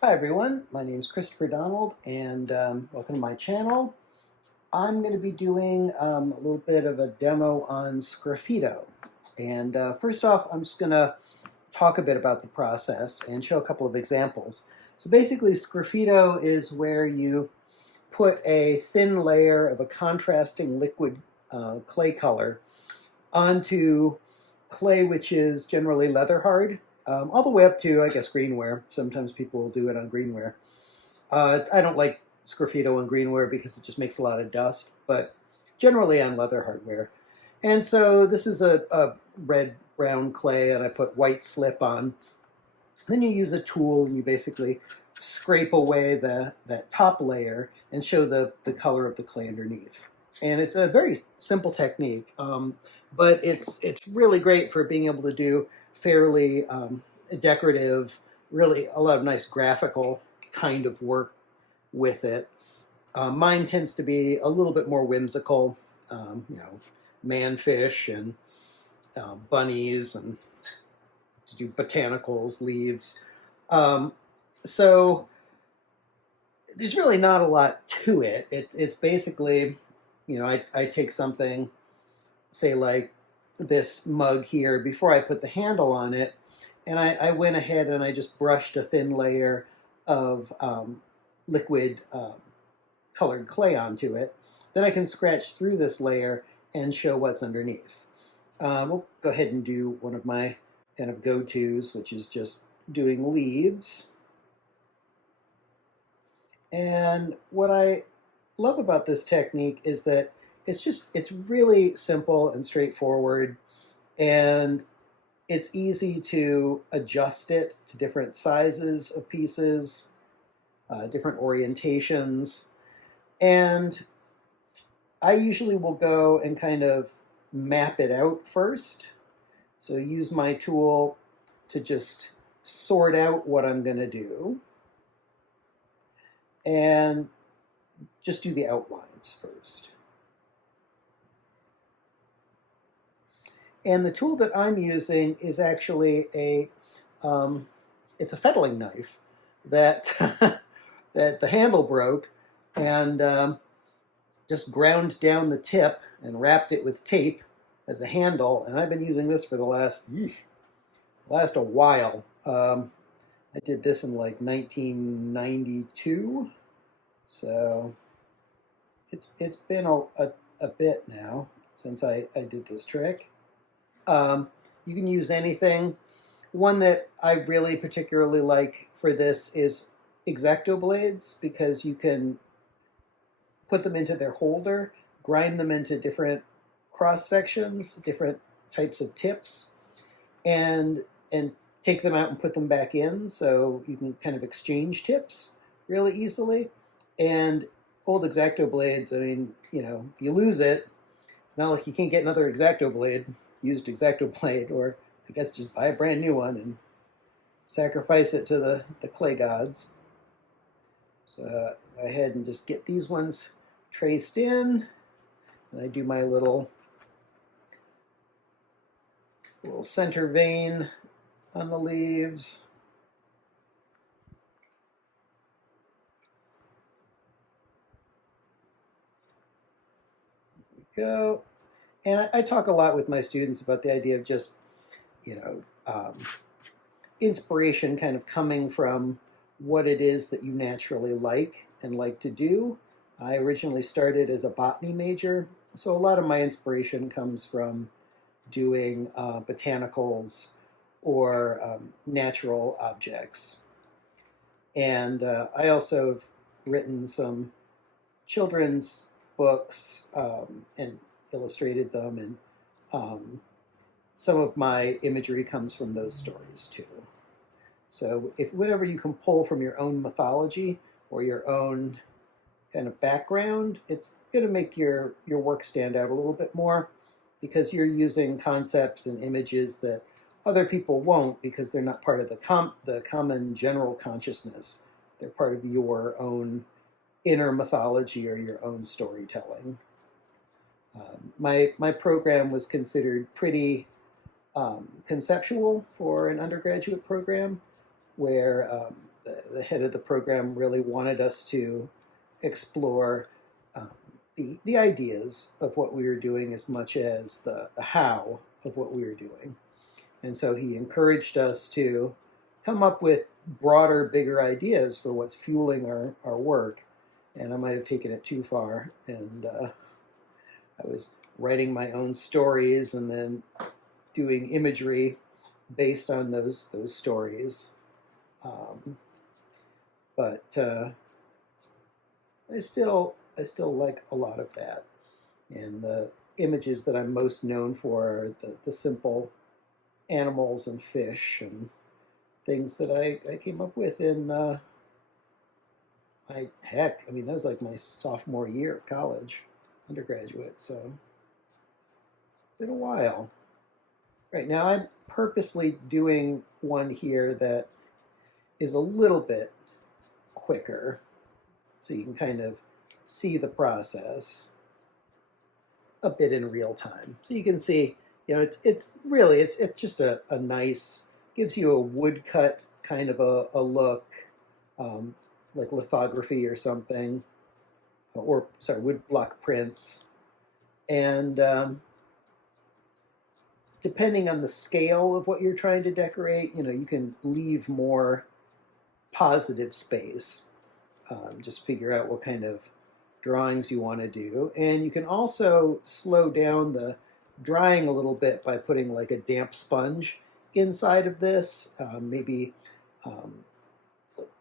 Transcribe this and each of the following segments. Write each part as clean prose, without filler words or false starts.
Hi everyone, my name is Christopher Donald and welcome to my channel. I'm going to be doing a little bit of a demo on Sgraffito. And first off, I'm just going to talk a bit about the process and show a couple of examples. So basically, Sgraffito is where you put a thin layer of a contrasting liquid clay color onto clay which is generally leather hard, all the way up to, I guess, greenware. Sometimes people will do it on greenware. I don't like Sgraffito on greenware because it just makes a lot of dust, but generally on leather hardware. And so this is a red-brown clay, and I put white slip on. Then you use a tool, and you basically scrape away that top layer and show the color of the clay underneath. And it's a very simple technique, but it's really great for being able to do fairly decorative, really a lot of nice graphical kind of work with it. Mine tends to be a little bit more whimsical, manfish and bunnies, and to do botanicals, leaves. Um, so there's really not a lot to it. It's basically, I take something, say like this mug here, before I put the handle on it, and I went ahead and I just brushed a thin layer of liquid colored clay onto it. Then I can scratch through this layer and show what's underneath. We'll go ahead and do one of my kind of go-tos, which is just doing leaves. And what I love about this technique is that it's really simple and straightforward, and it's easy to adjust it to different sizes of pieces, different orientations. And I usually will go and kind of map it out first. So use my tool to just sort out what I'm going to do and just do the outlines first. And the tool that I'm using is actually it's a fettling knife that that the handle broke, and just ground down the tip and wrapped it with tape as a handle. And I've been using this for the last a while. I did this in like 1992, so it's been a bit now since I did this trick. You can use anything. One that I really particularly like for this is X-Acto blades, because you can put them into their holder, grind them into different cross sections, different types of tips, and take them out and put them back in, so you can kind of exchange tips really easily. And old X-Acto blades, I mean, if you lose it, it's not like you can't get another X-Acto blade, used X-Acto blade, or I guess just buy a brand new one and sacrifice it to the clay gods. So go ahead and just get these ones traced in, and I do my little center vein on the leaves. There we go. And I talk a lot with my students about the idea of just, inspiration kind of coming from what it is that you naturally like and like to do. I originally started as a botany major, so a lot of my inspiration comes from doing botanicals or natural objects. And I also have written some children's books and illustrated them, and some of my imagery comes from those stories too. So if whatever you can pull from your own mythology or your own kind of background, it's going to make your work stand out a little bit more, because you're using concepts and images that other people won't, because they're not part of the common general consciousness. They're part of your own inner mythology or your own storytelling. My program was considered pretty conceptual for an undergraduate program, where the head of the program really wanted us to explore um, the ideas of what we were doing as much as the how of what we were doing. And so he encouraged us to come up with broader, bigger ideas for what's fueling our work. And I might have taken it too far. And I was writing my own stories and then doing imagery based on those stories. Um, but I still like a lot of that. And the images that I'm most known for are the simple animals and fish and things that I came up with in I mean, that was like my sophomore year of college, undergraduate, so it's been a while. Right now, I'm purposely doing one here that is a little bit quicker, so you can kind of see the process a bit in real time. So you can see, it's really it's just a nice, gives you a woodcut kind of a look, um, like lithography or something, or sorry, woodblock prints, and depending on the scale of what you're trying to decorate, you can leave more positive space. Just figure out what kind of drawings you want to do. And you can also slow down the drying a little bit by putting like a damp sponge inside of this, maybe um,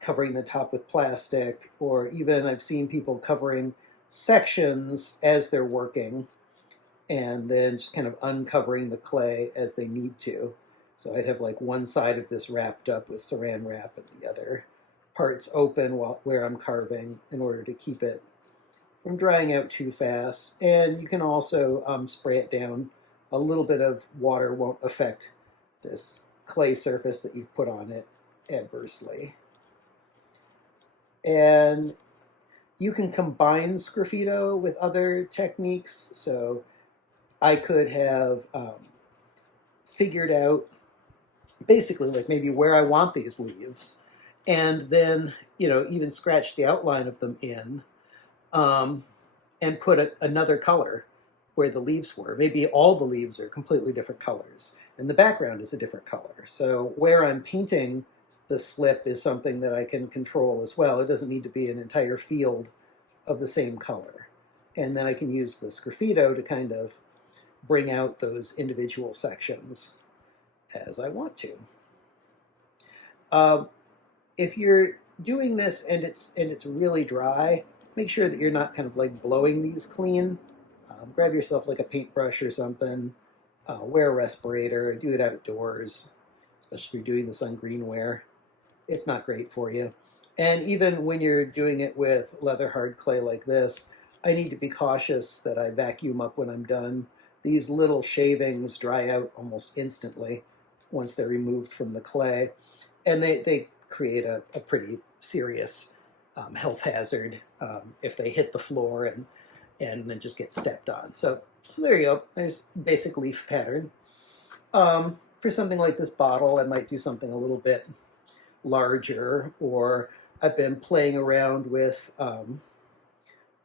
covering the top with plastic, or even I've seen people covering sections as they're working and then just kind of uncovering the clay as they need to. So I'd have like one side of this wrapped up with saran wrap and the other parts open where I'm carving in order to keep it from drying out too fast. And you can also spray it down. A little bit of water won't affect this clay surface that you've put on it adversely. And you can combine Sgraffito with other techniques. So I could have figured out basically like maybe where I want these leaves, and then even scratch the outline of them in, and put another color where the leaves were. Maybe all the leaves are completely different colors, and the background is a different color. So where I'm painting the slip is something that I can control as well. It doesn't need to be an entire field of the same color. And then I can use the Sgraffito to kind of bring out those individual sections as I want to. If you're doing this and it's really dry, make sure that you're not kind of like blowing these clean. Grab yourself like a paintbrush or something. Wear a respirator. Do it outdoors, especially if you're doing this on greenware. It's not great for you. And even when you're doing it with leather hard clay like this, I need to be cautious that I vacuum up when I'm done. These little shavings dry out almost instantly once they're removed from the clay, and they create a pretty serious health hazard if they hit the floor and then just get stepped on. So there you go. There's basic leaf pattern. For something like this bottle, I might do something a little bit larger, or I've been playing around with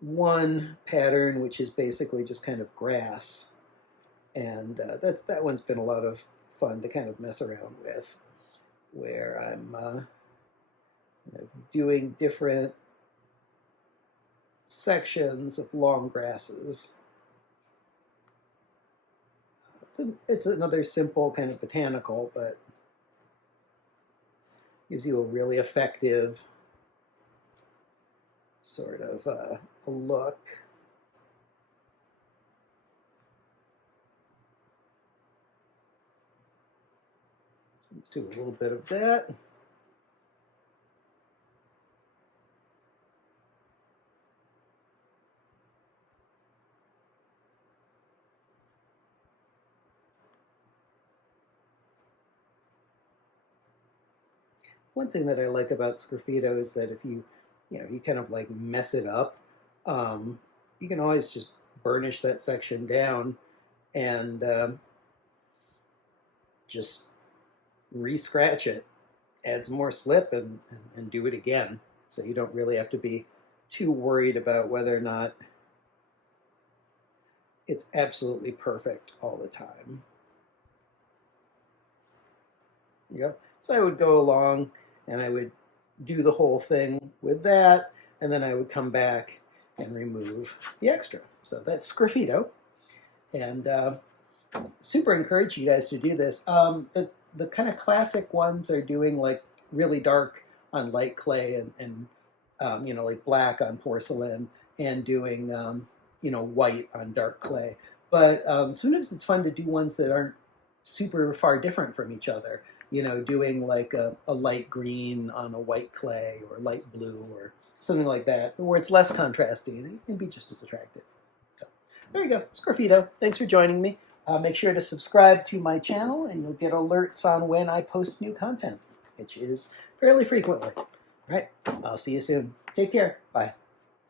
one pattern which is basically just kind of grass, and that one's been a lot of fun to kind of mess around with, where I'm doing different sections of long grasses. It's another simple kind of botanical, but gives you a really effective sort of a look. Let's do a little bit of that. One thing that I like about Sgraffito is that if you kind of like mess it up, you can always just burnish that section down and just re-scratch it. add some more slip and do it again. So you don't really have to be too worried about whether or not it's absolutely perfect all the time. There you go. So I would go along and I would do the whole thing with that, and then I would come back and remove the extra. So that's Sgraffito, and super encourage you guys to do this. The kind of classic ones are doing like really dark on light clay and you know, like black on porcelain, and doing you know, white on dark clay. But sometimes it's fun to do ones that aren't super far different from each other. You know, doing like a light green on a white clay, or light blue, or something like that, where it's less contrasty and it can be just as attractive. So there you go, Sgraffito. Thanks for joining me. Make sure to subscribe to my channel and you'll get alerts on when I post new content, which is fairly frequently. All right, I'll see you soon. Take care. Bye.